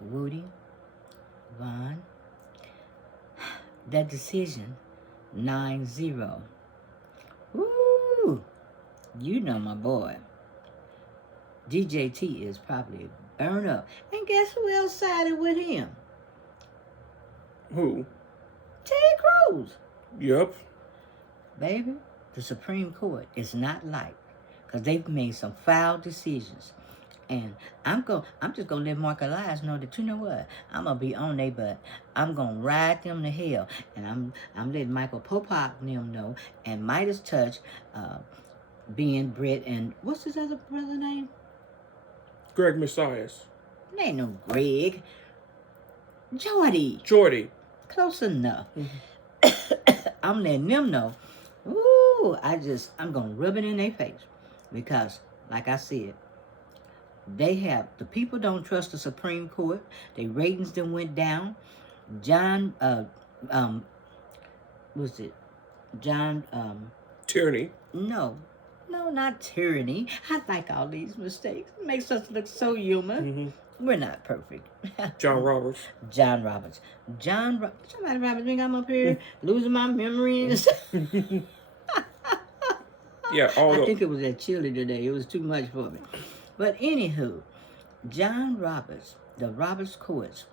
Woody, Vaughn. That decision, 9-0. Ooh, you know my boy. DJT is probably burned up. And guess who else sided with him? Who? Ted Cruz. Yep. Baby, the Supreme Court is not liked because they've made some foul decisions. And I'm just gonna let Mark Elias know that, you know what, I'm gonna be on their butt. I'm gonna ride them to hell. And I'm letting Michael Popak and them know, and Midas Touch, being Britt, and what's his other brother name? Greg Messias. It ain't no Greg. Jordy. Jordy. Close enough. I'm letting them know. Ooh, I'm gonna rub it in their face. Because, like I said, the people don't trust the Supreme Court. Their ratings then went down. John, was it John, Tyranny. No, not tyranny. I like all these mistakes. It makes us look so human. Mm-hmm. We're not perfect. John Roberts. John Roberts. Somebody Roberts think I'm up here losing my memory and stuff. Yeah, I think it was that chili today. It was too much for me. But anywho, John Roberts, the Roberts courts,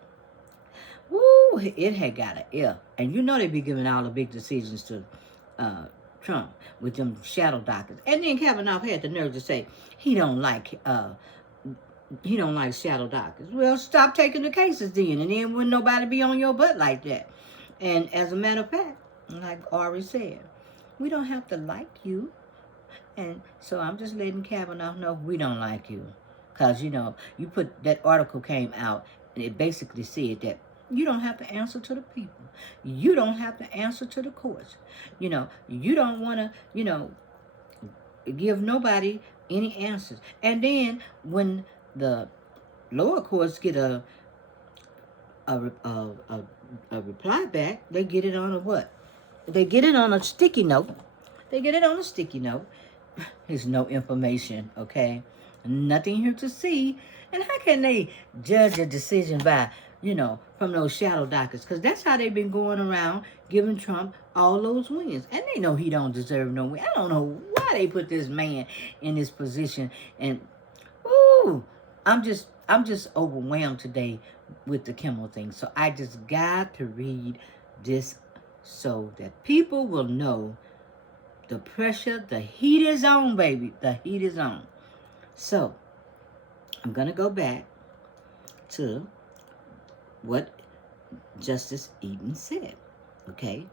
woo, it had got an F. And you know they be giving all the big decisions to Trump with them shadow doctors. And then Kavanaugh had the nerve to say he don't like shadow doctors. Well, stop taking the cases then, and then wouldn't nobody be on your butt like that. And as a matter of fact, like Ari said, we don't have to like you. And so I'm just letting Kavanaugh know we don't like you. Because, you put that article came out, and it basically said that you don't have to answer to the people. You don't have to answer to the courts. You don't want to, give nobody any answers. And then when the lower courts get a reply back, they get it on a what? They get it on a sticky note. There's no information, okay? Nothing here to see. And how can they judge a decision by, from those shadow doctors? Because that's how they've been going around giving Trump all those wins. And they know he don't deserve no win. I don't know why they put this man in this position. And, ooh, I'm just overwhelmed today with the Kimmel thing. So I just got to read this so that people will know the pressure, the heat is on, baby. The heat is on. So, I'm going to go back to what Justice Eden said, okay?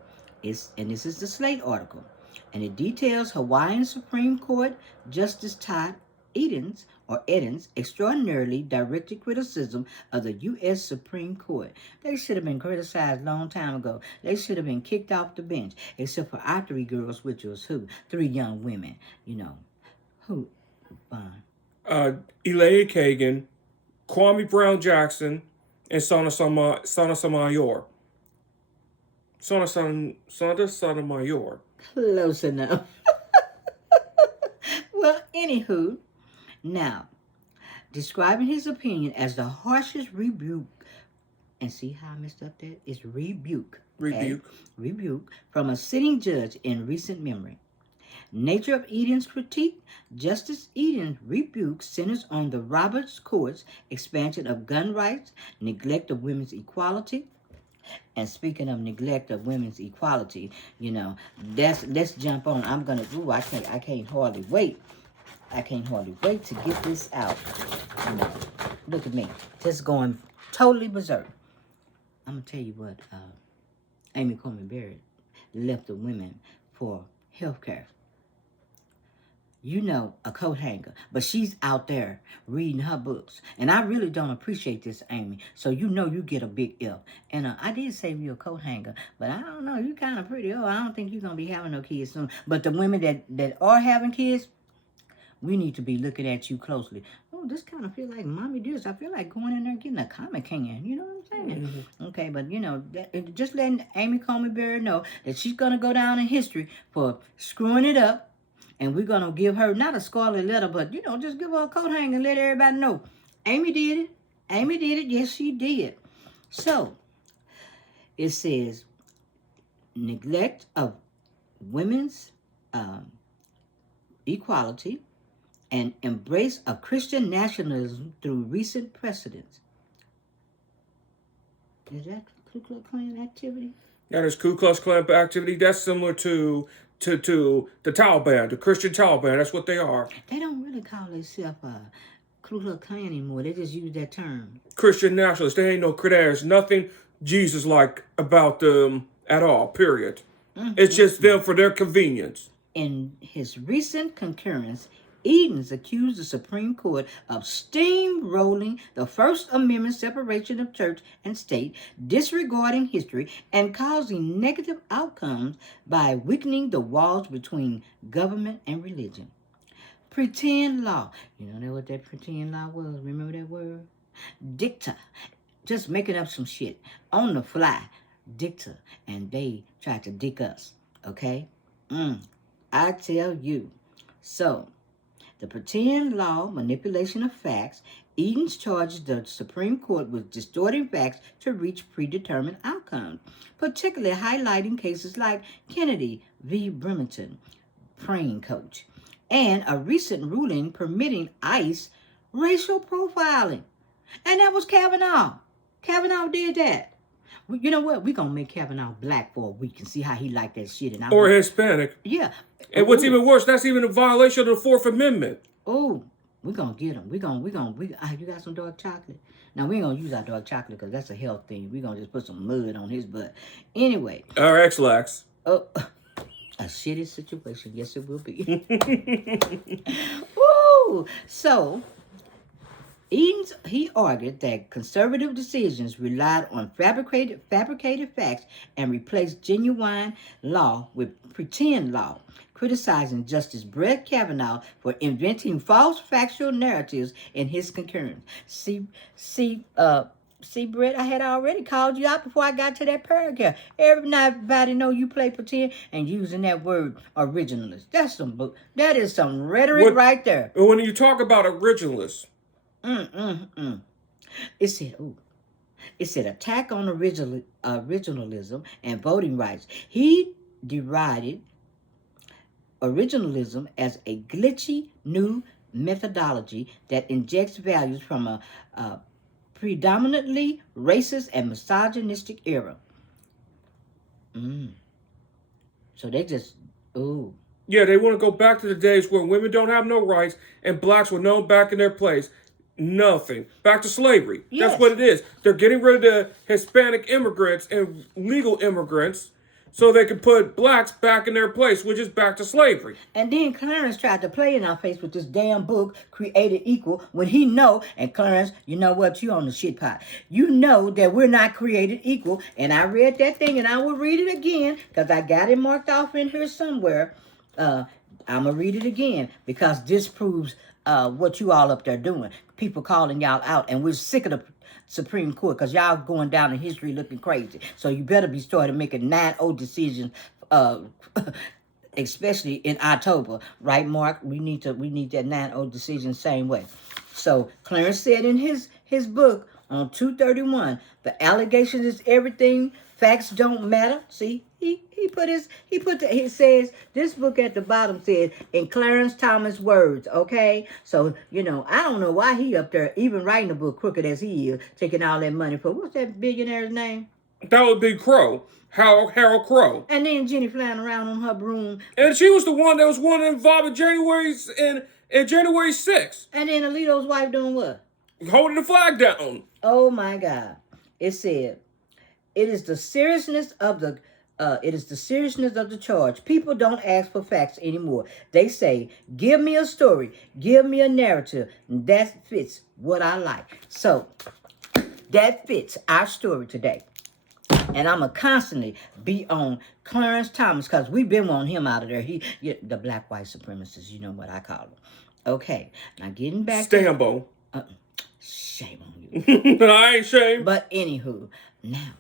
And this is the Slate article. And it details Hawaiian Supreme Court Justice Todd Eden's extraordinarily directed criticism of the U.S. Supreme Court. They should have been criticized a long time ago. They should have been kicked off the bench, except for our three girls, which was who? 3 young women, Who? Fine. Elia Kagan, Kwame Brown Jackson, and Sana Sotomayor. Sana Sotomayor. Close enough. Well, anywho, now, describing his opinion as the harshest rebuke, and see how I messed up that? It's rebuke. Okay? Rebuke from a sitting judge in recent memory. Nature of Eden's critique, Justice Eden's rebuke centers on the Roberts Court's expansion of gun rights, neglect of women's equality. And speaking of neglect of women's equality, let's jump on. I can't hardly wait. I can't hardly wait to get this out. Look at me, just going totally berserk. I'm gonna tell you what Amy Coney Barrett left the women for health care. A coat hanger, but she's out there reading her books. And I really don't appreciate this, Amy. So you get a big F. And I did save you a coat hanger, but I don't know, you kind of pretty old. I don't think you're going to be having no kids soon. But the women that are having kids, we need to be looking at you closely. Oh, this kind of feel like mommy dears. I feel like going in there getting a comic can. You know what I'm saying? Mm-hmm. Okay, but just letting Amy Coney Barrett know that she's going to go down in history for screwing it up. And we're going to give her, not a scarlet letter, but, just give her a coat hanger and let everybody know. Amy did it. Amy did it. Yes, she did. So it says neglect of women's um, equality and embrace of Christian nationalism through recent precedents. Is that Ku Klux Klan activity? That is Ku Klux Klan activity. That's similar to the Taliban, the Christian Taliban. That's what they are. They don't really call themselves Ku Klux Klan anymore. They just use that term. Christian nationalists. They ain't no there's nothing Jesus like about them at all. Period. It's just them for their convenience. In his recent concurrence, Edens accused the Supreme Court of steamrolling the First Amendment separation of church and state, disregarding history, and causing negative outcomes by weakening the walls between government and religion. Pretend law. You know what that pretend law was? Remember that word? Dicta. Just making up some shit on the fly. Dicta. And they tried to dick us. Okay? I tell you. So, the pretend law, manipulation of facts, Edens charges the Supreme Court with distorting facts to reach predetermined outcomes, particularly highlighting cases like Kennedy v. Bremerton, praying coach, and a recent ruling permitting ICE racial profiling. And that was Kavanaugh. Kavanaugh did that. You know what? We're going to make Kavanaugh black for a week and see how he liked that shit. And Or Hispanic. Yeah. And what's even worse, that's even a violation of the Fourth Amendment. Oh, we're going to get him. You got some dark chocolate? Now, we ain't going to use our dark chocolate because that's a health thing. We're going to just put some mud on his butt. Anyway. Our X-Lax. Oh, a shitty situation. Yes, it will be. Woo! So, Edens, he argued that conservative decisions relied on fabricated facts and replaced genuine law with pretend law, criticizing Justice Brett Kavanaugh for inventing false factual narratives in his concurrence. See, Brett, I had already called you out before I got to that paragraph. Everybody know you play pretend and using that word originalist. That is some rhetoric right there. When you talk about originalists, It said attack on originalism and voting rights. He derided originalism as a glitchy new methodology that injects values from a predominantly racist and misogynistic era. So they just, yeah, they want to go back to the days where women don't have no rights and blacks were known back in their place. Nothing. Back to slavery. Yes. That's what it is. They're getting rid of the Hispanic immigrants and legal immigrants so they can put blacks back in their place, which is back to slavery. And then Clarence tried to play in our face with this damn book, Created Equal, when he know, and Clarence, you know what, you on the shit pot. You know that we're not created equal, and I read that thing, and I will read it again, because I got it marked off in here somewhere. I'm going to read it again, because this proves what you all up there doing. People calling y'all out, and we're sick of the Supreme Court because y'all going down in history looking crazy. So you better be starting making 9-0 decisions, especially in October, right, Mark? We need that 9-0 decision same way. So Clarence said in his book on 231, the allegations is everything. Facts don't matter. See, he says this book at the bottom says in Clarence Thomas words, okay? So, I don't know why he up there even writing a book crooked as he is, taking all that money for, what's that billionaire's name? That would be Crow. Harold Crow. And then Jenny flying around on her broom. And she was the one that was involved in January 6th. And then Alito's wife doing what? Holding the flag down. Oh my God. It said, it is the seriousness of the charge. People don't ask for facts anymore. They say, give me a story, give me a narrative, and that fits what I like. So, that fits our story today. And I'm going to constantly be on Clarence Thomas, because we've been wanting him out of there. The black white supremacist, you know what I call him. Okay, now getting back Stambo. Shame on you. I ain't shame. But anywho, now,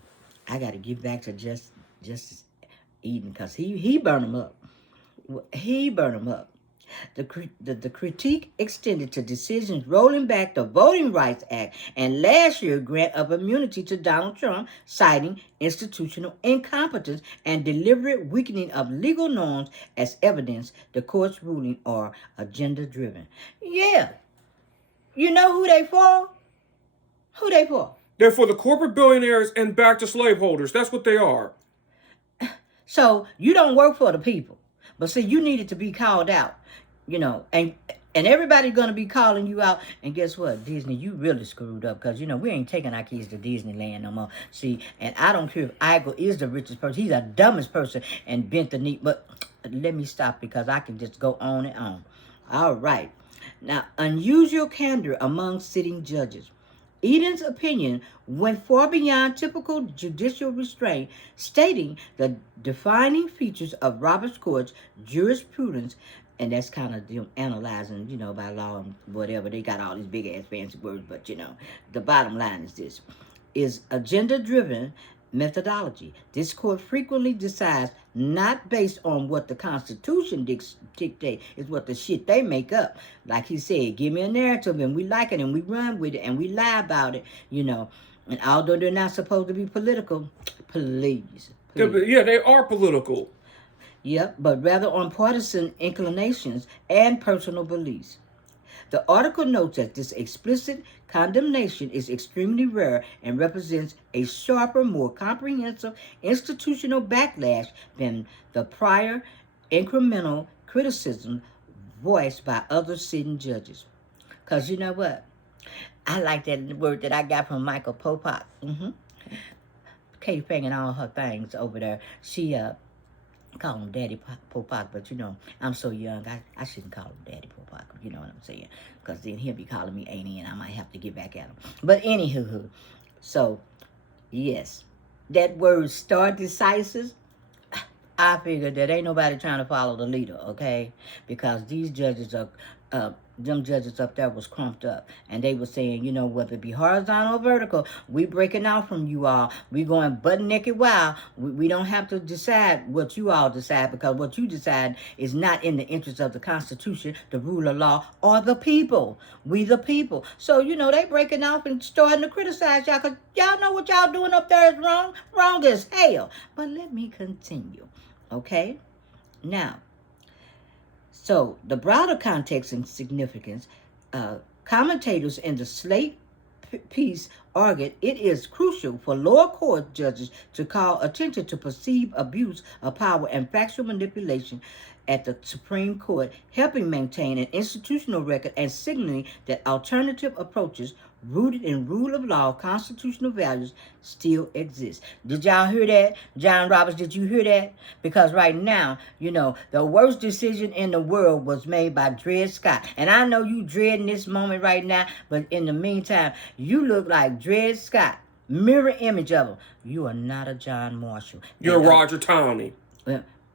I got to get back to Justice Eden, because he burned him up. He burned him up. The critique extended to decisions rolling back the Voting Rights Act and last year's grant of immunity to Donald Trump, citing institutional incompetence and deliberate weakening of legal norms as evidence the court's ruling are agenda driven. Yeah. You know who they for? Who they for? They're for the corporate billionaires and back to slaveholders. That's what they are. So you don't work for the people. But see, you needed to be called out, and everybody's going to be calling you out. And guess what? Disney, you really screwed up because, we ain't taking our kids to Disneyland no more. See, and I don't care if Igor is the richest person. He's the dumbest person and bent the knee. But let me stop because I can just go on and on. All right. Now, unusual candor among sitting judges. Eden's opinion went far beyond typical judicial restraint, stating the defining features of Roberts Court's jurisprudence, and that's kind of them analyzing, by law and whatever. They got all these big ass fancy words, but the bottom line is this: is agenda-driven methodology. This court frequently decides not based on what the Constitution dictates, is what the shit they make up. Like he said, give me a narrative and we like it and we run with it and we lie about it, And although they're not supposed to be political, please. Yeah, they are political. Yep, but rather on partisan inclinations and personal beliefs. The article notes that this explicit condemnation is extremely rare and represents a sharper, more comprehensive institutional backlash than the prior incremental criticism voiced by other sitting judges. Because you know what? I like that word that I got from Michael Popak. Katie Pang and all her things over there. She call him Daddy Popak, but I'm so young, I shouldn't call him Daddy Popak, you know what I'm saying? Because then he'll be calling me Auntie and I might have to get back at him. But anywho, so, yes, that word stare decisis, I figured that ain't nobody trying to follow the leader, okay? Because these judges are, them judges up there was crumped up. And they were saying, whether it be horizontal or vertical, we breaking out from you all. We going butt naked wild. We don't have to decide what you all decide because what you decide is not in the interest of the Constitution, the rule of law, or the people. We the people. So, they breaking out and starting to criticize y'all because y'all know what y'all doing up there is wrong. Wrong as hell. But let me continue, okay? Now, so the broader context and significance, commentators in the Slate piece argued it is crucial for lower court judges to call attention to perceived abuse of power and factual manipulation at the Supreme Court, helping maintain an institutional record and signaling that alternative approaches rooted in rule of law, constitutional values still exist. Did y'all hear that? John Roberts, did you hear that? Because right now, the worst decision in the world was made by Dred Scott. And I know you dreading this moment right now, but in the meantime, you look like Dred Scott. Mirror image of him. You are not a John Marshall. You're Roger Taney.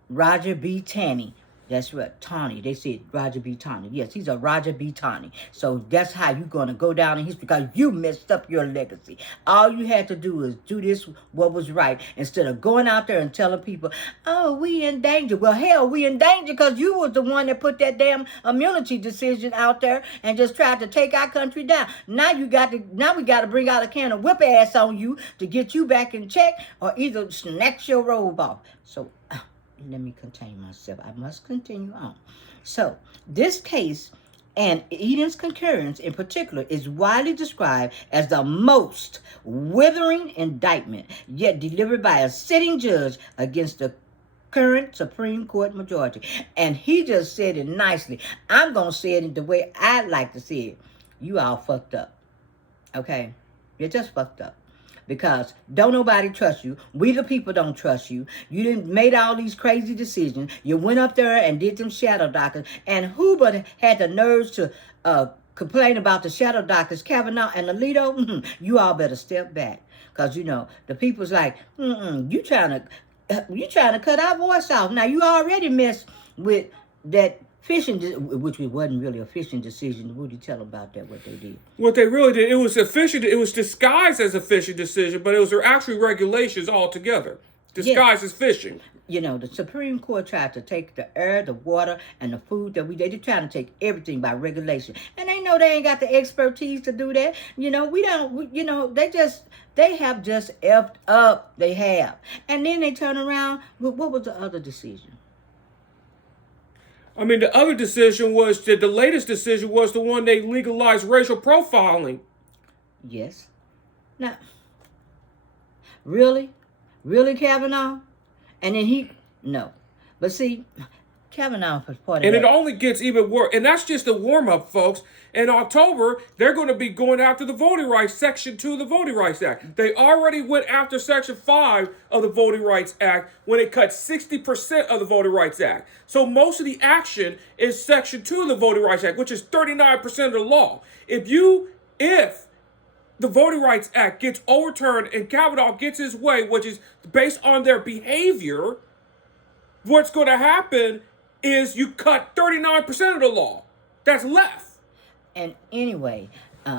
Roger B. Taney. That's right, Taney. They said Roger B. Taney. Yes, he's a Roger B. Taney. So that's how you're going to go down in history because you messed up your legacy. All you had to do is do this, what was right, instead of going out there and telling people, oh, we in danger. Well, hell, we in danger because you was the one that put that damn immunity decision out there and just tried to take our country down. Now we got to bring out a can of whip ass on you to get you back in check or either snatch your robe off. So, let me contain myself. I must continue on. So, this case and Eden's concurrence in particular is widely described as the most withering indictment yet delivered by a sitting judge against the current Supreme Court majority. And he just said it nicely. I'm going to say it the way I like to say it. You all fucked up. Okay? You're just fucked up. Because don't nobody trust you. We the people don't trust you. You didn't made all these crazy decisions. You went up there and did them shadow doctors. And who but had the nerves to complain about the shadow doctors, Kavanaugh and Alito? You all better step back. Because, the people's like, you trying to cut our voice off. Now, you already messed with that fishing, which wasn't really a fishing decision. What did you tell them about that, what they did? What they really did, it was disguised as a fishing decision, but it was actually regulations altogether. Disguised as fishing. You know, the Supreme Court tried to take the air, the water, and the food that they're trying to take everything by regulation. And they know they ain't got the expertise to do that. You know, they have just effed up. They have. And then they turn around. What was the other decision? I mean, the other decision was the latest decision was the one they legalized racial profiling. Yes. Now, really? Really, Kavanaugh? And then no. But see, Kavanaugh was part of And that. it only gets even worse. And that's just a warm-up, folks. In October, they're going to be going after the Voting Rights, Section 2 of the Voting Rights Act. They already went after Section 5 of the Voting Rights Act when it cut 60% of the Voting Rights Act. So most of the action is Section 2 of the Voting Rights Act, which is 39% of the law. If the Voting Rights Act gets overturned and Kavanaugh gets his way, which is based on their behavior, what's going to happen is you cut 39% of the law that's left. And anyway,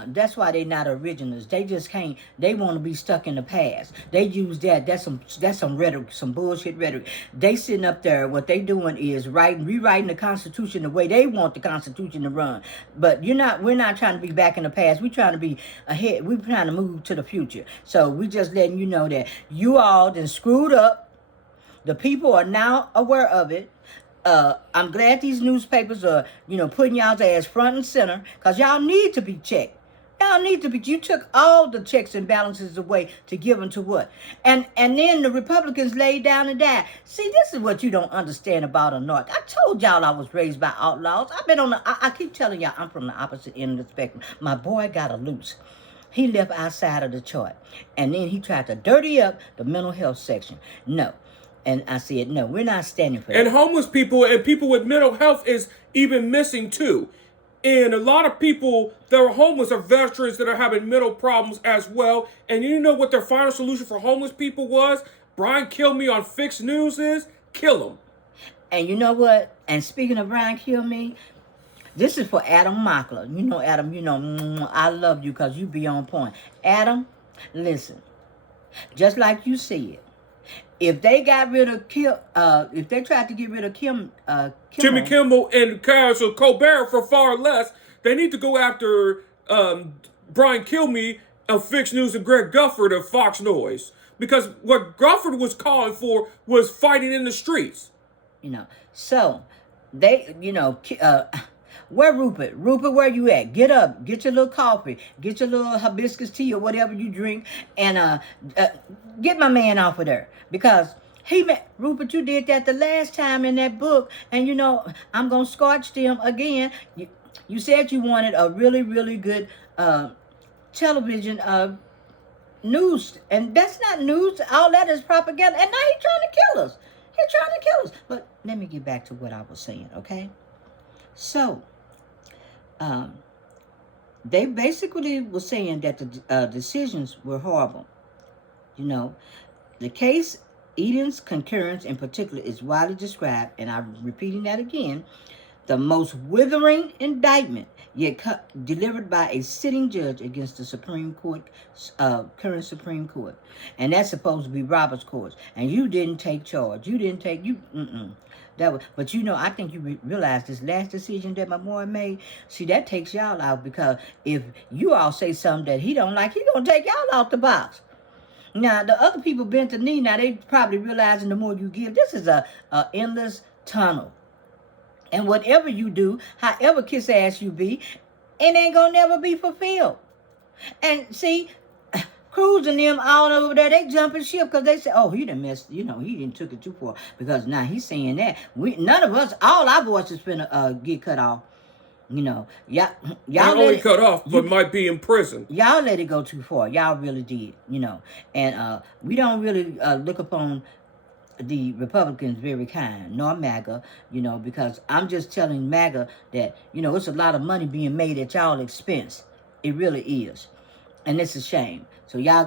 that's why they're not originals. They just can't. They want to be stuck in the past. They use that. That's some rhetoric, some bullshit rhetoric. They sitting up there. What they doing is rewriting the Constitution the way they want the Constitution to run. But we're not trying to be back in the past. We're trying to be ahead. We're trying to move to the future. So we just letting you know that you all done screwed up. The people are now aware of it. I'm glad these newspapers are, putting y'all's ass front and center, because y'all need to be checked. You took all the checks and balances away to give them to what? And then the Republicans laid down and died. See, this is what you don't understand about the North. I told y'all I was raised by outlaws. I've been I keep telling y'all I'm from the opposite end of the spectrum. My boy got a loose. He left outside of the chart. And then he tried to dirty up the mental health section. No. And I said, no, we're not standing for that. And homeless people and people with mental health is even missing too. And a lot of people that are homeless are veterans that are having mental problems as well. And you know what their final solution for homeless people was? Brian Kilmeade on Fix News is kill them. And you know what? And speaking of Brian Kilmeade, this is for Adam Mockler. You know, Adam, I love you because you be on point. Adam, listen, just like you said, if they got rid of if they tried to get rid of Jimmy Kimmel and Castle Colbert for far less, they need to go after Brian Kilmeade of Fix News and Greg Gufford of Fox Noise. Because what Gufford was calling for was fighting in the streets. So they, where Rupert? Rupert, where you at? Get up, get your little coffee, get your little hibiscus tea or whatever you drink, and get my man off of there. Because Rupert, you did that the last time in that book, and I'm going to scorch them again. You said you wanted a really, really good television news, and that's not news. All that is propaganda, and now he's trying to kill us. But let me get back to what I was saying, okay? So, they basically were saying that the decisions were horrible. The case, Eden's concurrence in particular, is widely described, and I'm repeating that again, the most withering indictment yet delivered by a sitting judge against the Supreme Court, current Supreme Court. And that's supposed to be Roberts Court. And you didn't take charge. But I think you realize this last decision that my boy made, see, that takes y'all out, because if you all say something that he don't like, he gonna take y'all out the box. Now, the other people bent the knee. Now, they probably realizing the more you give, this is a endless tunnel. And whatever you do, however kiss ass you be, it ain't gonna never be fulfilled. And see, Cruz and them all over there, they jumping ship because they say, oh, he done messed, he didn't took it too far. Because now he's saying that. None of us, all our voices finna get cut off. Y'all Not only cut off, but might be in prison. Y'all let it go too far. Y'all really did, And we don't really look upon the Republicans very kind, nor MAGA, because I'm just telling MAGA that, it's a lot of money being made at y'all expense. It really is. And it's a shame. So y'all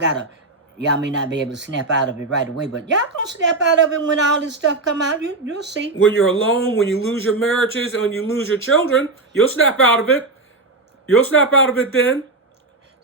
may not be able to snap out of it right away, but y'all gonna snap out of it when all this stuff come out. You'll see. When you're alone, when you lose your marriages, and when you lose your children, you'll snap out of it. You'll snap out of it then.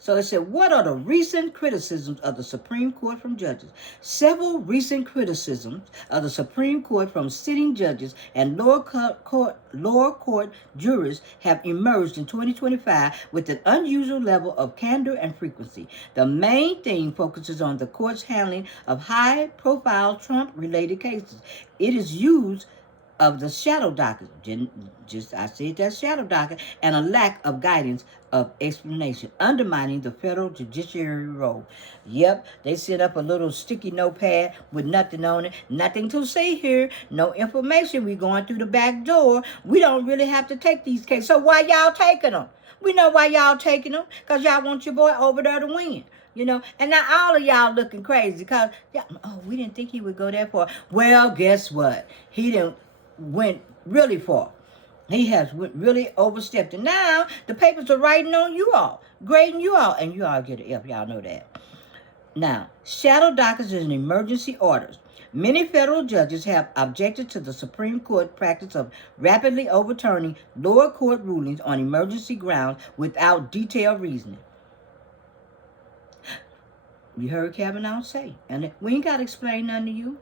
So it said, what are the recent criticisms of the Supreme Court from judges? Several recent criticisms of the Supreme Court from sitting judges and lower court jurors have emerged in 2025 with an unusual level of candor and frequency. The main theme focuses on the court's handling of high-profile Trump-related cases. It is used of the shadow docket, I said that shadow docket, and a lack of guidance of explanation, undermining the federal judiciary role. Yep, they set up a little sticky notepad with nothing on it, nothing to see here, no information. We going through the back door. We don't really have to take these cases. So why y'all taking them? We know why y'all taking them, because y'all want your boy over there to win. You know, and now all of y'all looking crazy because, we didn't think he would go that far. Well, guess what? He didn't went really far. He has really overstepped. And now the papers are writing on you all, grading you all, and you all get an F. Y'all know that. Now, shadow dockets is an emergency orders. Many federal judges have objected to the Supreme Court practice of rapidly overturning lower court rulings on emergency grounds without detailed reasoning. You heard Kavanaugh say, and we ain't got to explain nothing to you.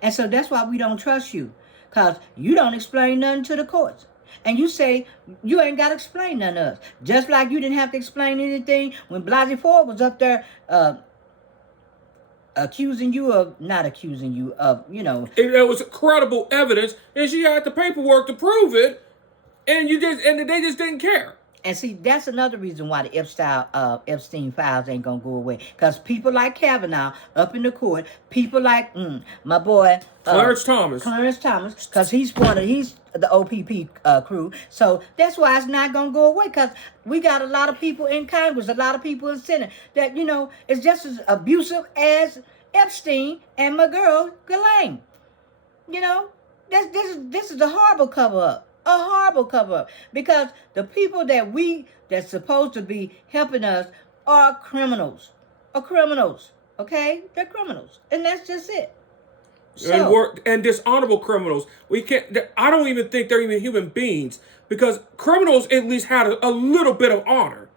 And so that's why we don't trust you. Because you don't explain nothing to the courts. And you say you ain't got to explain nothing to us. Just like you didn't have to explain anything when Blasey Ford was up there not accusing you of, It was credible evidence, and she had the paperwork to prove it, and they just didn't care. And see, that's another reason why the Epstein files ain't gonna go away. Because people like Kavanaugh up in the court, people like my boy Clarence Thomas, because he's the OPP crew. So that's why it's not gonna go away. Because we got a lot of people in Congress, a lot of people in Senate that is just as abusive as Epstein and my girl Ghislaine. This is a horrible cover up. A horrible cover-up, because the people that's supposed to be helping us are criminals. Okay? They're criminals. And that's just it. And dishonorable criminals. I don't even think they're even human beings, because criminals at least had a little bit of honor.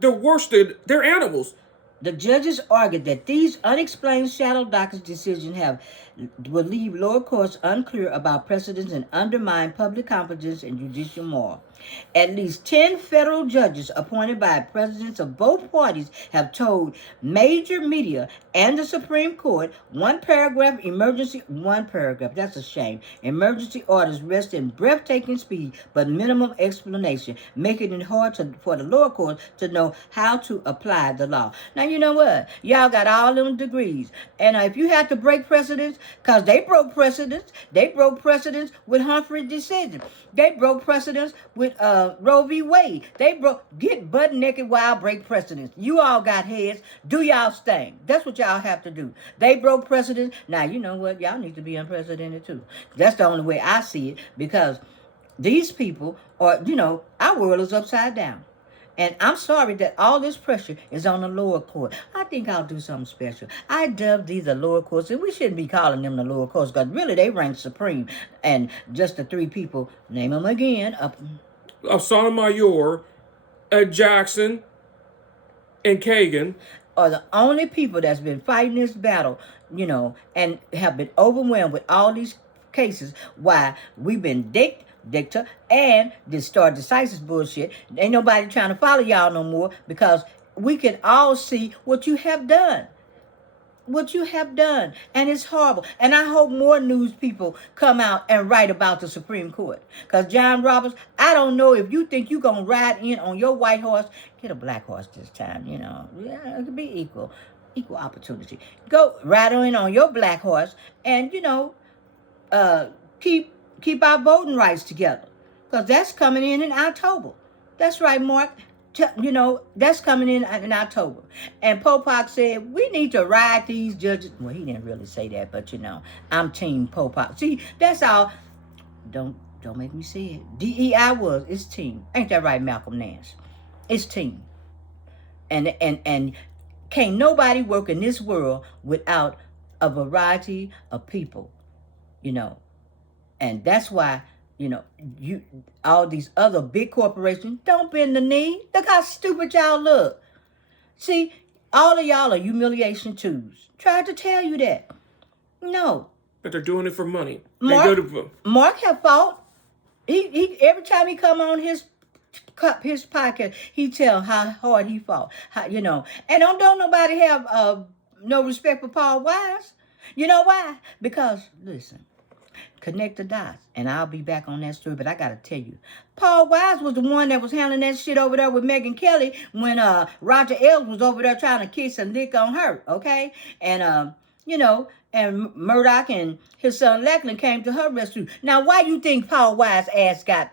They're animals. The judges argued that these unexplained shadow docket decisions will leave lower courts unclear about precedents and undermine public confidence in judicial morale. At least 10 federal judges appointed by presidents of both parties have told major media and the Supreme Court that's a shame. Emergency orders rest in breathtaking speed but minimum explanation, making it hard for the lower courts to know how to apply the law. Now, you know what? Y'all got all them degrees. And if you have to break precedents, because they broke precedents with Humphrey's decision. They broke precedents with Roe v. Wade. Get butt naked while break precedents. You all got heads. Do y'all thing. That's what y'all have to do. They broke precedents. Now, you know what? Y'all need to be unprecedented too. That's the only way I see it, because these people are, our world is upside down. And I'm sorry that all this pressure is on the lower court. I think I'll do something special. I dub these the lower courts, and we shouldn't be calling them the lower courts, because really they rank supreme. And just the three people, name them again. Sotomayor, Jackson, and Kagan are the only people that's been fighting this battle, and have been overwhelmed with all these cases. Why we've been dicta and this stare decisis bullshit. Ain't nobody trying to follow y'all no more, because we can all see what you have done. And it's horrible. And I hope more news people come out and write about the Supreme Court. Because John Roberts, I don't know if you think you're going to ride in on your white horse. Get a black horse this time, Yeah, it could be equal opportunity. Go ride on your black horse and, keep our voting rights together. Because that's coming in October. That's right, Mark. That's coming in October. And Popak said, we need to ride these judges. Well, he didn't really say that, but I'm team Popak. See, that's all. Don't make me say it. DEI it's team. Ain't that right, Malcolm Nance? It's team. And can't nobody work in this world without a variety of people, And that's why, all these other big corporations don't bend the knee. Look how stupid y'all look. See, all of y'all are humiliation twos. Tried to tell you that. No. But they're doing it for money. Mark have fought. He every time he come on his podcast, he tell how hard he fought. How, you know, and don't nobody have no respect for Paul Wise. You know why? Because listen, connect the dots, and I'll be back on that story. But I gotta tell you, Paul Wise was the one that was handling that shit over there with Megyn Kelly when Roger Ailes was over there trying to kiss and lick on her. Okay, and you know, and Murdoch and his son Lachlan came to her rescue. Now, why you think Paul Wise ass got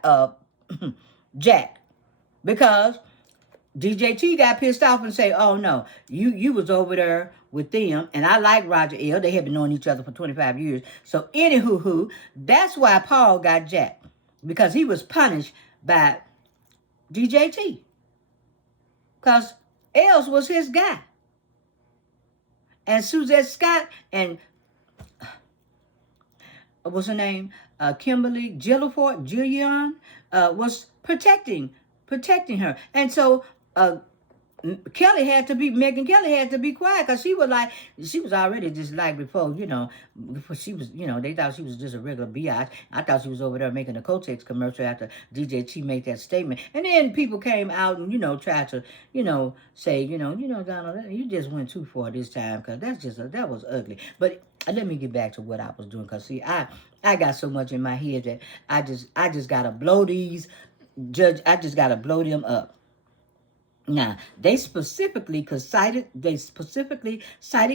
jacked? Because DJT got pissed off and say, "Oh no, you was over there with them," and I like Roger Ailes. They had been knowing each other for 25 years. So anywho, that's why Paul got jacked, because he was punished by DJT, because Ailes was his guy, and Suzette Scott and what's her name, Kimberly Jillian, was protecting her, and so Megyn Kelly had to be quiet, because she was already just like before she was, they thought she was just a regular biatch. I thought she was over there making a Kotex commercial after DJT made that statement, and then people came out and tried to say Donald, you just went too far this time, because that was ugly. But let me get back to what I was doing, because see, I got so much in my head that I just gotta blow these judge. I just gotta blow them up. Now, they specifically cited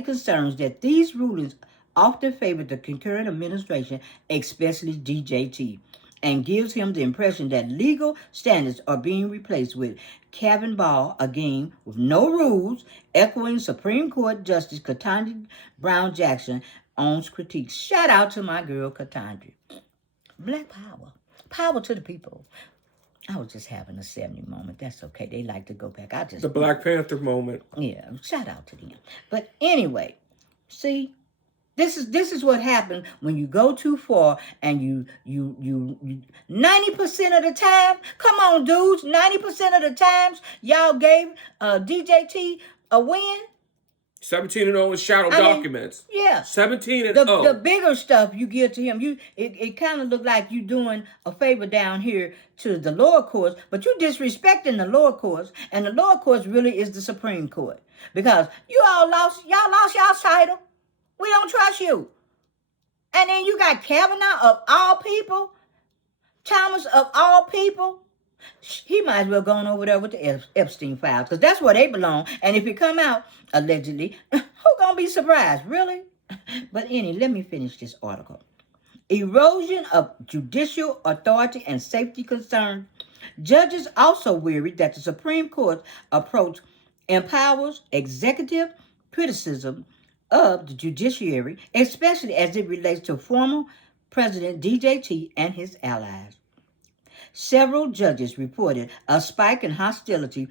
concerns that these rulings often favor the concurrent administration, especially DJT, and gives him the impression that legal standards are being replaced with Kevin Ball, again, with no rules, echoing Supreme Court Justice Ketanji Brown Jackson owns critiques. Shout out to my girl Ketanji. Black power. Power to the people. I was just having a 70 moment. That's okay. They like to go back. The Black Panther moment. Yeah, shout out to them. But anyway, see, this is what happened when you go too far, and you 90% of the time, come on, dudes, 90% of the times y'all gave DJT a win. 17-0 in shadow documents. Yeah. 17-0. The bigger stuff you give to him, it kind of looked like you doing a favor down here to the lower courts, but you disrespecting the lower courts, and the lower courts really is the Supreme Court, because y'all lost y'all's title. We don't trust you. And then you got Kavanaugh of all people, Thomas of all people. He might as well go on over there with the Epstein files, because that's where they belong. And if it come out, allegedly, who gonna be surprised, really? But let me finish this article. Erosion of judicial authority and safety concerns. Judges also worried that the Supreme Court's approach empowers executive criticism of the judiciary, especially as it relates to former President DJT and his allies. Several judges reported a spike in hostility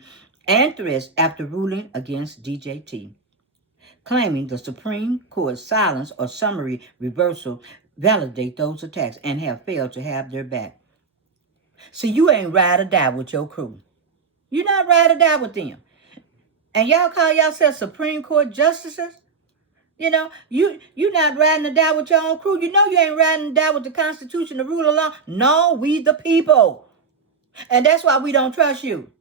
and threats after ruling against DJT, claiming the Supreme Court's silence or summary reversal validate those attacks and have failed to have their back. So you ain't ride or die with your crew. You're not ride or die with them. And y'all call yourselves Supreme Court justices? You not riding or die with your own crew. You ain't riding or die with the Constitution, the rule of law. No, we the people. And that's why we don't trust you.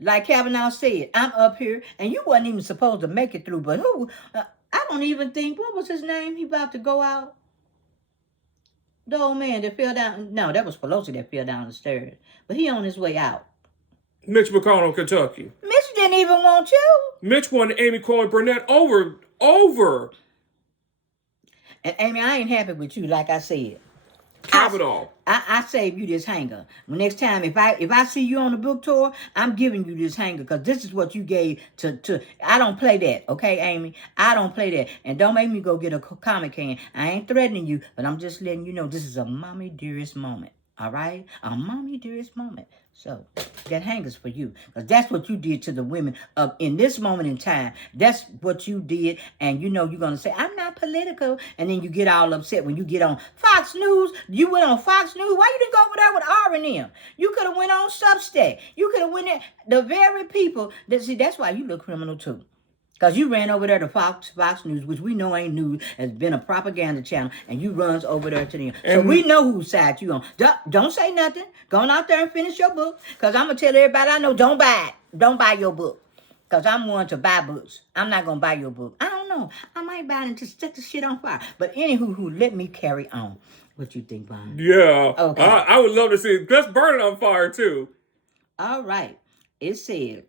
Like Kavanaugh said, I'm up here, and you wasn't even supposed to make it through. But who? I don't even think, what was his name? He about to go out. The old man that fell down. No, that was Pelosi that fell down the stairs. But he on his way out. Mitch McConnell, Kentucky. Mitch didn't even want you. Mitch wanted Amy Coney Barrett over. And Amy, I ain't happy with you, like I said. Kavanaugh. I save you this hanger. Next time, if I see you on the book tour, I'm giving you this hanger, because this is what you gave to. I don't play that, okay, Amy? I don't play that. And don't make me go get a comic can. I ain't threatening you, but I'm just letting you know this is a mommy dearest moment. All right? A mommy dearest moment. So that hanger's for you. Because that's what you did to the women of in this moment in time. That's what you did. And you know you're going to say, I'm not political. And then you get all upset when you get on Fox News. You went on Fox News. Why you didn't go over there with R&M? You could have went on Substack. You could have went there. The very people that see, that's why you look criminal too. Because you ran over there to Fox News, which we know ain't news, has been a propaganda channel, and you runs over there to them. So we know whose side you on. Don't say nothing. Go on out there and finish your book. Because I'm going to tell everybody I know, don't buy it. Don't buy your book. Because I'm one to buy books. I'm not going to buy your book. I don't know. I might buy it and just set the shit on fire. But anywho, let me carry on. What you think, Vaughn? Yeah. Okay. I would love to see it. Let's burn it on fire, too. All right. It said,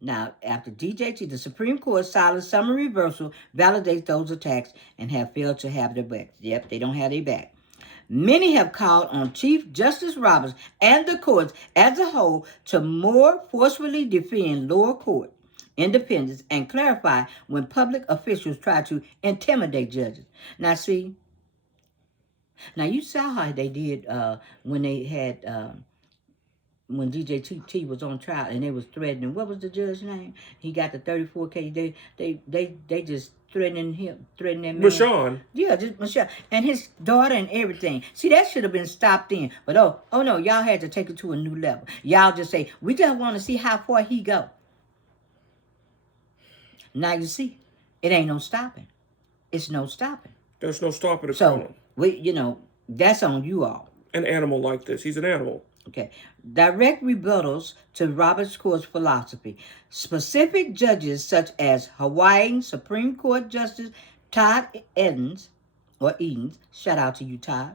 now, after DJT, the Supreme Court's silent summary reversal validates those attacks and have failed to have their back. Yep, they don't have their back. Many have called on Chief Justice Roberts and the courts as a whole to more forcefully defend lower court independence and clarify when public officials try to intimidate judges. Now, see, now you saw how they did when they had... when DJ T was on trial and they was threatening, what was the judge's name? He got the 34K. They just threatening that man. Rashawn. Yeah, just Michelle and his daughter and everything. See, that should have been stopped in. But oh no, y'all had to take it to a new level. Y'all just say, we just want to see how far he go. Now you see, it ain't no stopping. It's no stopping. There's no stopping it. So that's on you all. An animal like this. He's an animal. Okay. Direct rebuttals to Roberts Court's philosophy. Specific judges such as Hawaii Supreme Court Justice Todd Edens, shout out to you, Todd,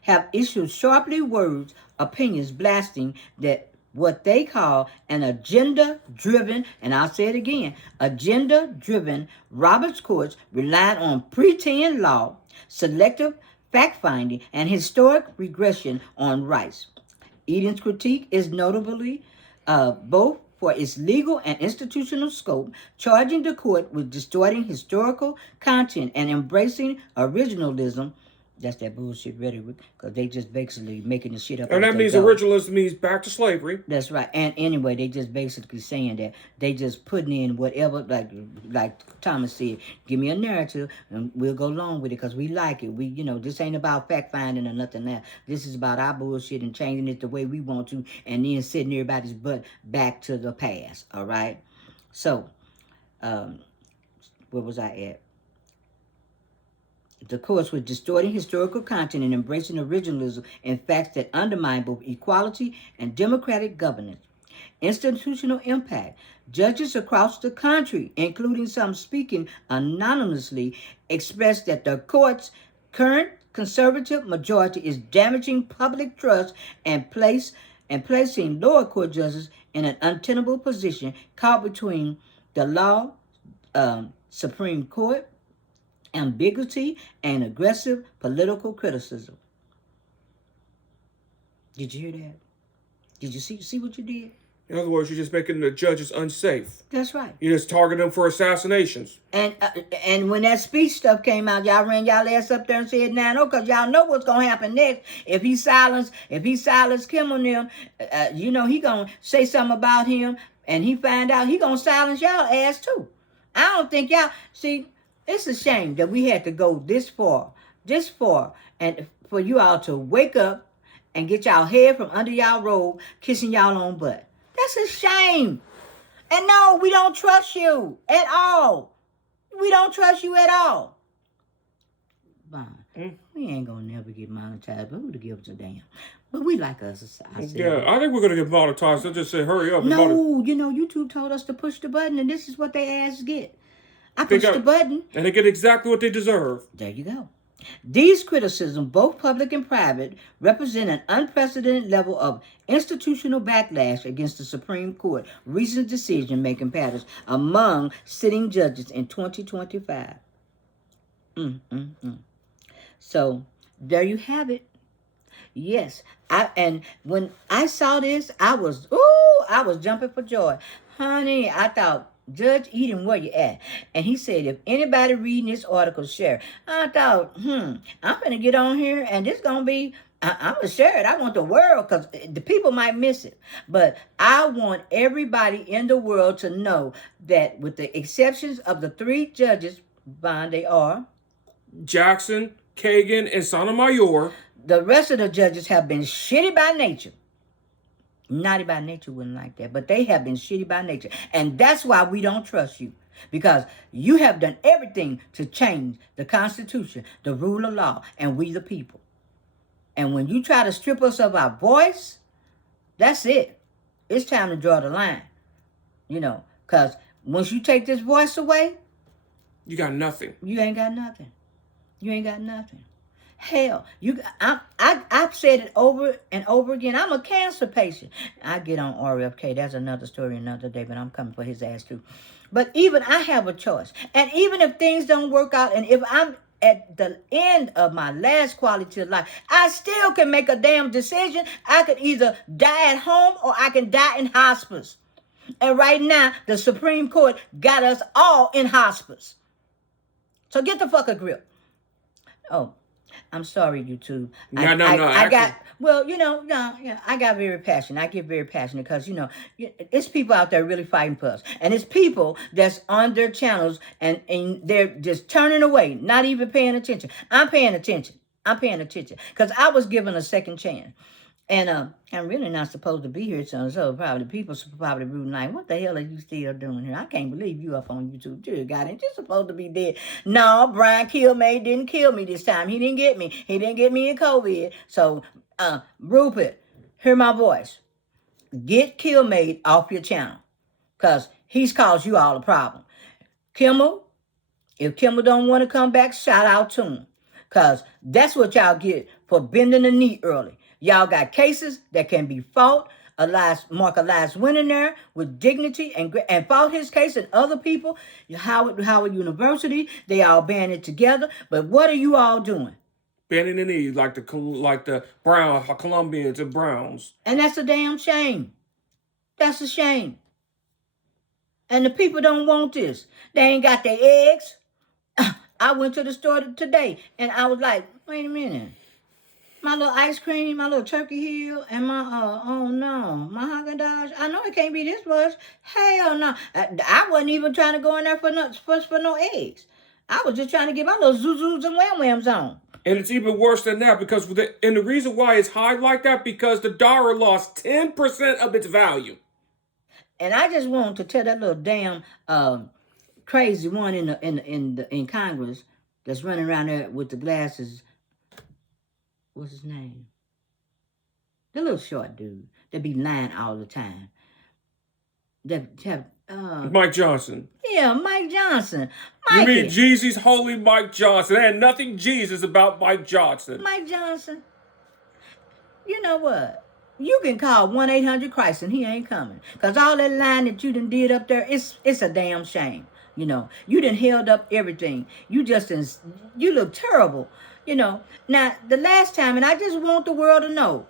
have issued sharply worded opinions blasting that what they call an agenda-driven, and I'll say it again, agenda-driven Roberts Courts relying on pretend law, selective fact-finding, and historic regression on rights. Eden's critique is notably both for its legal and institutional scope, charging the court with distorting historical content and embracing originalism. That's that bullshit rhetoric, because they just basically making the shit up. And that means originalism means back to slavery. That's right. And anyway, they just basically saying that they just putting in whatever, like Thomas said, give me a narrative and we'll go along with it because we like it. This ain't about fact finding or nothing else. This is about our bullshit and changing it the way we want to, and then sitting everybody's butt back to the past. All right. So, where was I at? The courts were distorting historical content and embracing originalism and facts that undermine both equality and democratic governance. Institutional impact. Judges across the country, including some speaking anonymously, expressed that the court's current conservative majority is damaging public trust and placing lower court judges in an untenable position caught between the law, Supreme Court, ambiguity, and aggressive political criticism. Did you hear that? Did you see what you did? In other words, you're just making the judges unsafe. That's right. You just target them for assassinations. And when that speech stuff came out, y'all ran y'all ass up there and said, "No," because y'all know what's gonna happen next. If he silenced Kim on them, he gonna say something about him, and he find out he gonna silence y'all ass too. I don't think y'all see. It's a shame that we had to go this far, and for you all to wake up and get y'all head from under y'all robe, kissing y'all own butt. That's a shame. And no, we don't trust you at all. We don't trust you at all. Vaughn, we ain't gonna never get monetized, but who to give a damn? But we like us. I think we're gonna get monetized. They'll just say, "Hurry up!" No, YouTube told us to push the button, and this is what they ass get. I pushed the button. And they get exactly what they deserve. There you go. These criticisms, both public and private, represent an unprecedented level of institutional backlash against the Supreme Court recent decision-making patterns among sitting judges in 2025. So, there you have it. Yes. And when I saw this, I was jumping for joy. Honey, I thought, Judge Eden, where you at? And he said, if anybody reading this article, share. I thought, I'm going to get on here, and this going to be, I'm gonna share it. I want the world because the people might miss it, but I want everybody in the world to know that, with the exceptions of the three judges, Bond, they are. Jackson, Kagan, and Sotomayor. The rest of the judges have been shitty by nature. Naughty by nature wouldn't like that, but they have been shitty by nature, and that's why we don't trust you. Because you have done everything to change the Constitution, the rule of law, and we the people. And when you try to strip us of our voice, that's it. It's time to draw the line. Because once you take this voice away, you got nothing. You ain't got nothing. You ain't got nothing. Hell, I've said it over and over again. I'm a cancer patient. I get on RFK. That's another story another day, but I'm coming for his ass too. But even I have a choice. And even if things don't work out, and if I'm at the end of my last quality of life, I still can make a damn decision. I could either die at home or I can die in hospice. And right now, the Supreme Court got us all in hospice. So get the fuck a grip. Oh, I'm sorry, YouTube. No. I got very passionate. I get very passionate because, it's people out there really fighting for us. And it's people that's on their channels and they're just turning away, not even paying attention. I'm paying attention because I was given a second chance. And I'm really not supposed to be here, so probably people probably rooting like, what the hell are you still doing here? I can't believe you up on YouTube. Dear God, ain't you supposed to be dead? No, Brian Kilmeade didn't kill me this time. He didn't get me. He didn't get me in COVID. So, Rupert, hear my voice. Get Kilmeade off your channel because he's caused you all a problem. Kimmel, if Kimmel don't want to come back, shout out to him because that's what y'all get for bending the knee early. Y'all got cases that can be fought. Mark Elias went in there with dignity and fought his case, and other people, Howard University, they all banded together. But what are you all doing? Bending the knee like the Colombians and Browns. And that's a damn shame. That's a shame. And the people don't want this. They ain't got their eggs. I went to the store today, and I was like, wait a minute. My little ice cream, my little turkey heel, and my, my Haagen-Dazs. I know it can't be this much. Hell no. I wasn't even trying to go in there for no eggs. I was just trying to get my little zuzus and wham-whams on. And it's even worse than that because the reason why it's high like that because the dollar lost 10% of its value. And I just wanted to tell that little damn crazy one in Congress that's running around there with the glasses. What's his name? The little short dude that be lying all the time. Mike Johnson. Yeah, Mike Johnson. Mikey. You mean Jeezy's holy Mike Johnson? There ain't nothing Jesus about Mike Johnson. Mike Johnson. You know what? You can call 1-800-CHRIST and he ain't coming. Because all that lying that you done did up there, it's a damn shame. You done held up everything. You look terrible. Now, the last time, and I just want the world to know,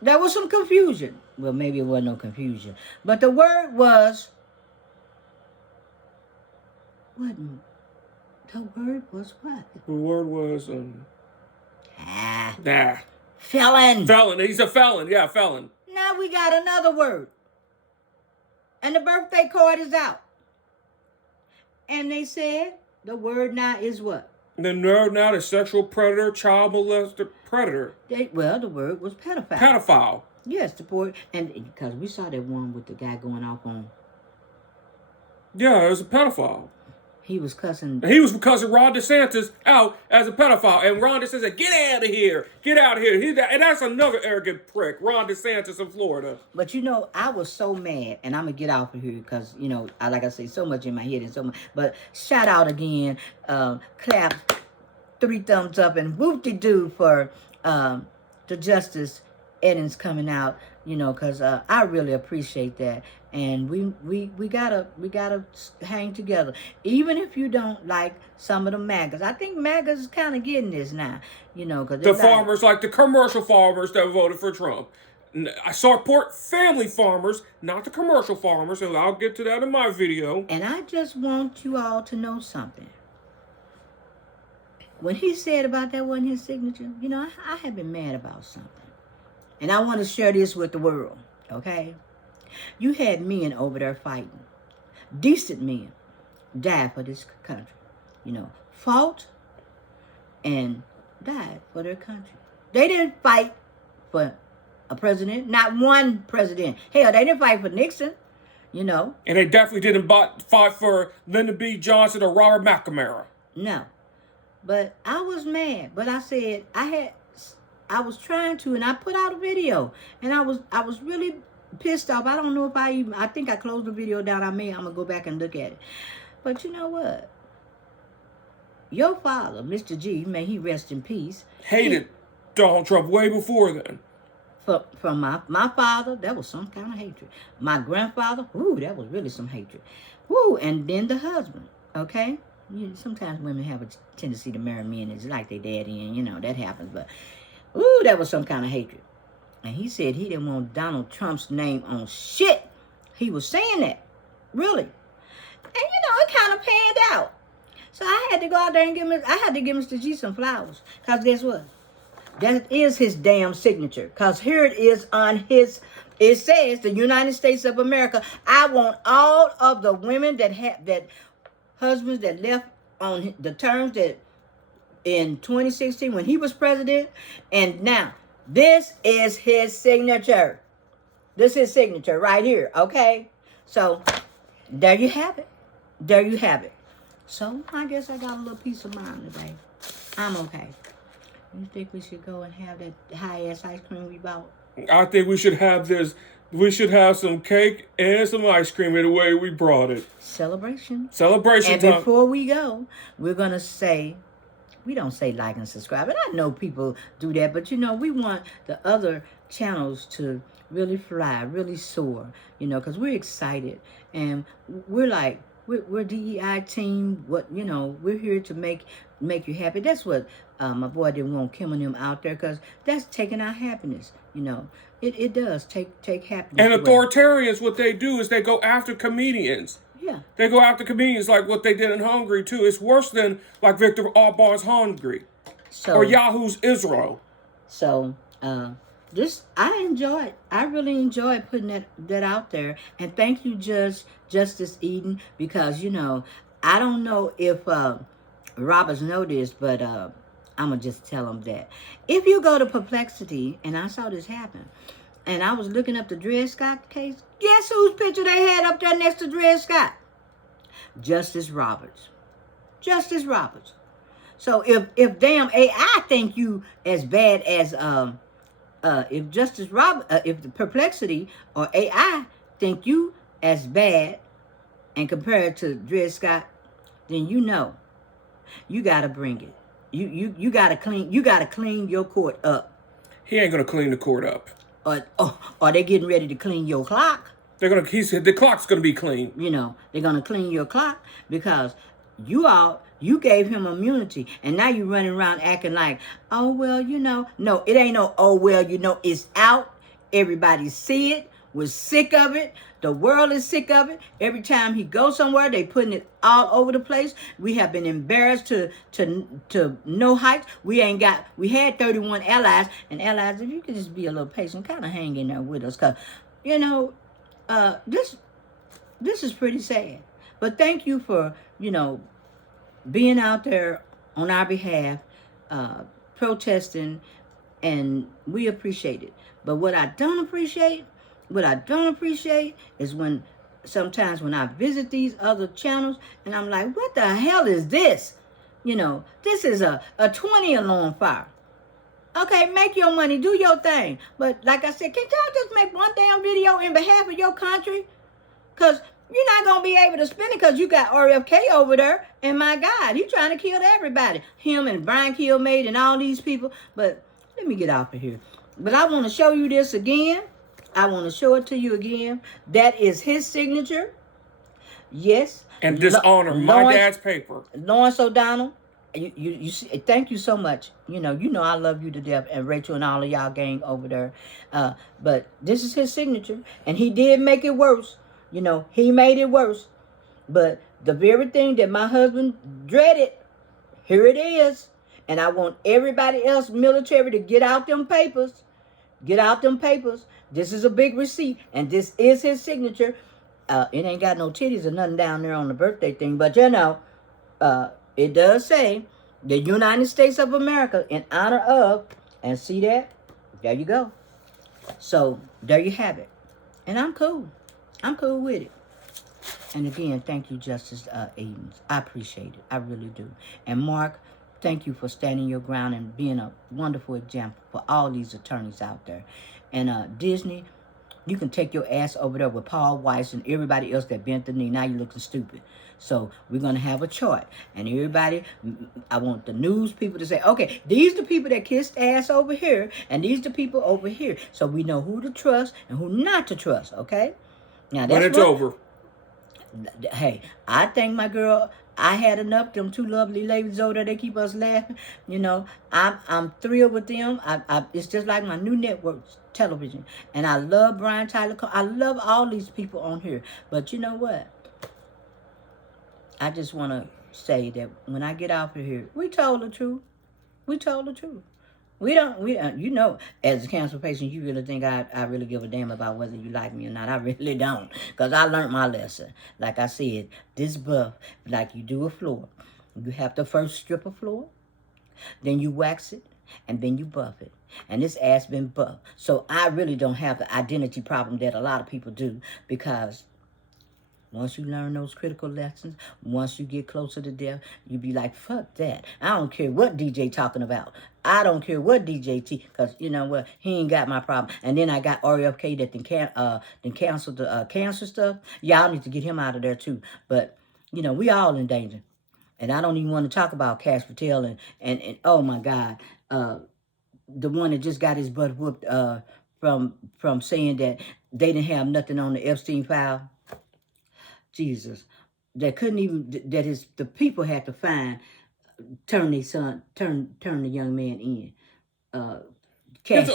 there was some confusion. Well, maybe it wasn't no confusion. But the word was, what? The word was what? The word was, felon. Felon. He's a felon. Yeah, felon. Now we got another word. And the birthday card is out. And they said the word now is what? The word now is sexual predator, child molester, predator. The word was pedophile. Pedophile. Yes, the boy, and because we saw that one with the guy going off on. Yeah, it was a pedophile. He was cussing. He was cussing Ron DeSantis out as a pedophile, and Ron DeSantis said, "Get out of here! Get out of here!" And that's another arrogant prick, Ron DeSantis in Florida. But I was so mad, and I'm gonna get off of here because like I say, so much in my head and so much. But shout out again, clap, 3 thumbs up, and whoop-de-doo for the Justice Eddings coming out. Because I really appreciate that, and we gotta hang together, even if you don't like some of the MAGAs. I think MAGAs is kind of getting this now, because the farmers, like the commercial farmers that voted for Trump. I support family farmers, not the commercial farmers, and I'll get to that in my video. And I just want you all to know something. when he said about that wasn't his signature, you know, I have been mad about something. And I want to share this with the world, okay? You had men over there fighting. Decent men died for this country. You know, fought and died for their country. They didn't fight for a president, not one president. Hell, they didn't fight for Nixon, you know. And they definitely didn't fight for Lyndon B. Johnson or Robert McNamara. No. But I was mad. But I said, I was trying to, and I put out a video. And I was really pissed off. I don't know if I think I closed the video down. I'm going to go back and look at it. But you know what? Your father, Mr. G, may he rest in peace. Hated Donald Trump way before then. From my father, that was some kind of hatred. My grandfather, ooh, that was really some hatred. Ooh, and then the husband, okay? Sometimes women have a tendency to marry men it's like their daddy, and you know, that happens. But, ooh, that was some kind of hatred. And he said he didn't want Donald Trump's name on shit. He was saying that, really. And, you know, it kind of panned out. So I had to go out there and give Mr. G some flowers. Because guess what? That is his damn signature. Because here it is on his, it says, the United States of America. I want all of the women that husbands that left on the terms that in 2016 when he was president. And now, this is his signature. This is his signature right here, okay? So, there you have it. There you have it. So, I guess I got a little peace of mind today. I'm okay. You think we should go and have that high-ass ice cream we bought? I think we should have this. We should have some cake and some ice cream in the way we brought it. Celebration. Celebration and time. Before we go, we're going to say, we don't say like and subscribe. And I know people do that, but you know, we want the other channels to really fly, really soar, you know, because we're excited. And we're like, we're DEI team. What, you know, we're here to make you happy. That's what my boy didn't want Kim and them out there, because that's taking our happiness. You know, it does take happiness. And authoritarians, what they do is they go after comedians. Yeah. They go after comedians like what they did in Hungary too. It's worse than like Viktor Orban's Hungary or Yahoo's Israel. So I really enjoyed putting that out there. And thank you, Justice Eden, because, you know, I don't know if Roberts know this, but I'm going to just tell him that. If you go to Perplexity, and I saw this happen, and I was looking up the Dred Scott case, guess whose picture they had up there next to Dred Scott? Justice Roberts. Justice Roberts. So if damn AI think you as bad as if if the Perplexity or AI think you as bad and compared to Dred Scott, then you know you gotta bring it. You gotta clean your court up. He ain't gonna clean the court up. Or they getting ready to clean your clock. He said the clock's gonna be clean. You know, they're gonna clean your clock because you gave him immunity, and now you running around acting like, oh well, you know. No, it ain't no oh well, you know. It's out. Everybody see it. We're sick of it. The world is sick of it. Every time he goes somewhere, they putting it all over the place. We have been embarrassed to no heights. We had 31 allies, and allies, if you could just be a little patient, kind of hang in there with us, cause you know, this is pretty sad. But thank you for, you know, being out there on our behalf, protesting, and we appreciate it. But what I don't appreciate is when sometimes when I visit these other channels and I'm like, what the hell is this? You know, this is a 20 alarm fire. Okay, make your money, do your thing. But like I said, can y'all just make one damn video in behalf of your country? Because you're not going to be able to spend it because you got RFK over there. And my God, he's trying to kill everybody. Him and Brian Kilmeade and all these people. But let me get off of here. But I want to show you this again. I want to show it to you again. That is his signature. Yes. And dishonor my dad's paper. Lawrence O'Donnell, you thank you so much. You know I love you to death, and Rachel and all of y'all gang over there. But this is his signature, and he did make it worse. You know, he made it worse. But the very thing that my husband dreaded, here it is. And I want everybody else military to get out them papers. Get out them papers. This is a big receipt, and this is his signature. It ain't got no titties or nothing down there on the birthday thing, but it does say the United States of America in honor of, and see that? There you go. So there you have it. And I'm cool. I'm cool with it. And again, thank you, Justice Edens. I appreciate it. I really do. And Mark, thank you for standing your ground and being a wonderful example for all these attorneys out there. And Disney, you can take your ass over there with Paul Weiss and everybody else that bent the knee. Now you're looking stupid. So we're going to have a chart. And everybody, I want the news people to say, okay, these the people that kissed ass over here, and these the people over here. So we know who to trust and who not to trust, okay? Now that's when it's over. Hey, I thank my girl. I had enough. Them two lovely ladies over there, they keep us laughing. You know, I'm thrilled with them. It's just like my new network television. And I love Brian Tyler. I love all these people on here. But you know what? I just want to say that when I get off of here, we told the truth. We told the truth. You know, as a cancer patient, you really think I really give a damn about whether you like me or not. I really don't. Because I learned my lesson. Like I said, this buff, like you do a floor. You have to first strip a floor. Then you wax it. And then you buff it. And this ass been buffed. So I really don't have the identity problem that a lot of people do. Because once you learn those critical lessons, once you get closer to death, you be like, fuck that. I don't care what DJ talking about. I don't care what DJ T, because you know what? He ain't got my problem. And then I got RFK that then canceled the cancer stuff. Y'all need to get him out of there too. But, you know, we all in danger. And I don't even want to talk about Cash Patel and oh my God, the one that just got his butt whooped from saying that they didn't have nothing on the Epstein file. Jesus, that couldn't even, that the people had to find, turn the young man in. Cash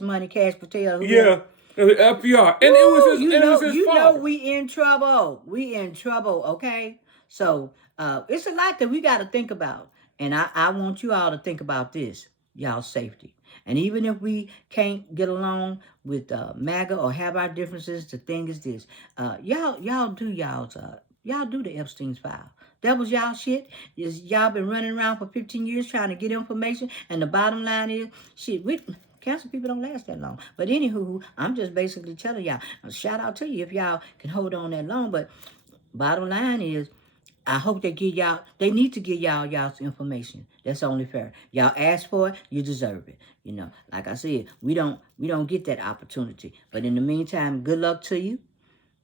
Money, Cash Patel. Yeah, the FBI, and it was his you fault. know we in trouble. We in trouble. Okay, so it's a lot that we got to think about, and I want you all to think about this, y'all safety. And even if we can't get along with MAGA or have our differences, the thing is this: y'all do the Epstein's file. That was y'all shit. Y'all been running around for 15 years trying to get information, and the bottom line is, shit, cancer people don't last that long. But anywho, I'm just basically telling y'all, shout out to you if y'all can hold on that long. But bottom line is, I hope they need to give y'all's information. That's only fair. Y'all ask for it, you deserve it. You know, like I said, we don't get that opportunity. But in the meantime, good luck to you.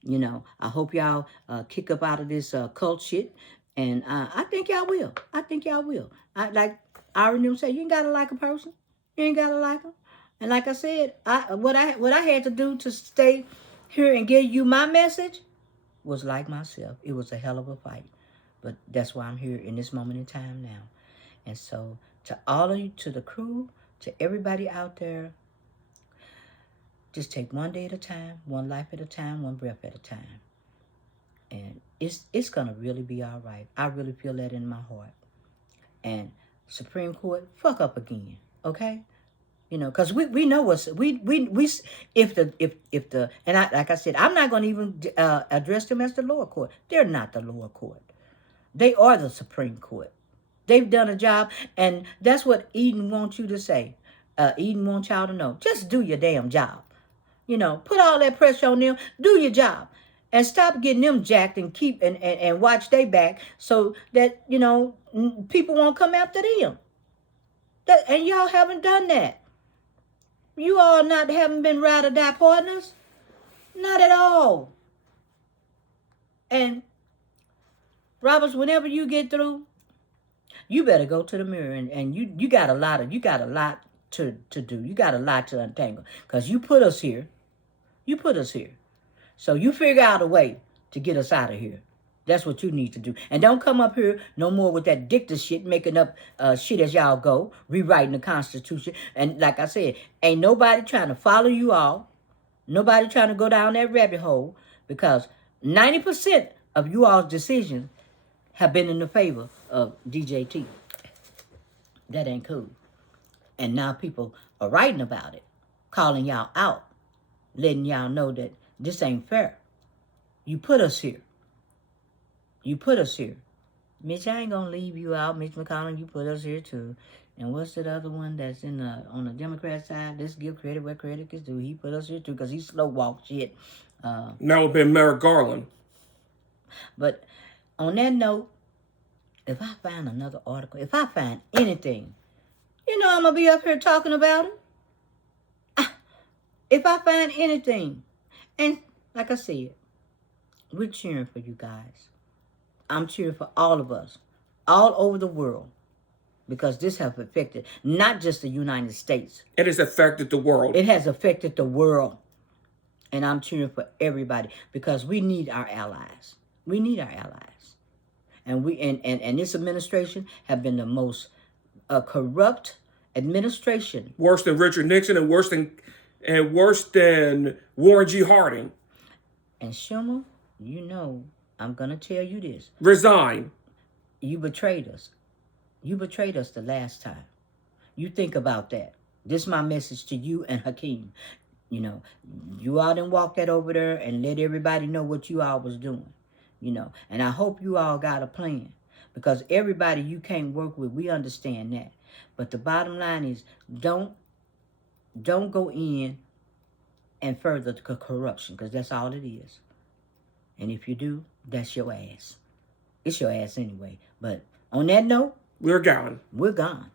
You know, I hope y'all kick up out of this cult shit. And I think y'all will. Like I already say, you ain't gotta like a person. You ain't gotta like them. And like I said, what I had to do to stay here and give you my message was like myself. It was a hell of a fight. But that's why I'm here in this moment in time now. And so to all of you, to the crew, to everybody out there, just take one day at a time, one life at a time, one breath at a time. And it's going to really be all right. I really feel that in my heart. And Supreme Court, fuck up again, okay? You know, because we know what's if the and like I said, I'm not going to even address them as the lower court. They're not the lower court. They are the Supreme Court. They've done a job, and that's what Eden wants you to say. Eden wants y'all to know. Just do your damn job. You know, put all that pressure on them. Do your job. And stop getting them jacked and keep and watch they back so that, you know, people won't come after them. And y'all haven't done that. You all haven't been ride or die partners. Not at all. And Roberts, whenever you get through, you better go to the mirror and you got a lot to do. You got a lot to untangle. Because you put us here. So you figure out a way to get us out of here. That's what you need to do. And don't come up here no more with that dictator shit, making up shit as y'all go, rewriting the Constitution. And like I said, ain't nobody trying to follow you all. Nobody trying to go down that rabbit hole, because 90% of you all's decisions have been in the favor of DJT. That ain't cool. And now people are writing about it, calling y'all out, letting y'all know that this ain't fair. You put us here. You put us here. Mitch, I ain't gonna leave you out. Mitch McConnell, you put us here too. And what's that other one that's on the Democrat side? Let's give credit where credit is due. He put us here too because he slow walked shit. That would have been Merrick Garland. But on that note, if I find another article, if I find anything, you know I'm gonna be up here talking about it. If I find anything, and like I said, we're cheering for you guys. I'm cheering for all of us, all over the world, because this has affected not just the United States. It has affected the world. It has affected the world. And I'm cheering for everybody because we need our allies. We need our allies. And this administration have been the most corrupt administration. Worse than Richard Nixon and worse than Warren G. Harding. And Schumer, you know, I'm going to tell you this. Resign. You betrayed us. You betrayed us the last time. You think about that. This is my message to you and Hakeem. You know, you all didn't walk that over there and let everybody know what you all was doing. You know, and I hope you all got a plan. Because everybody you can't work with, we understand that. But the bottom line is, don't go in and further the corruption, because that's all it is. And if you do, that's your ass. It's your ass anyway. But on that note, we're gone. We're gone.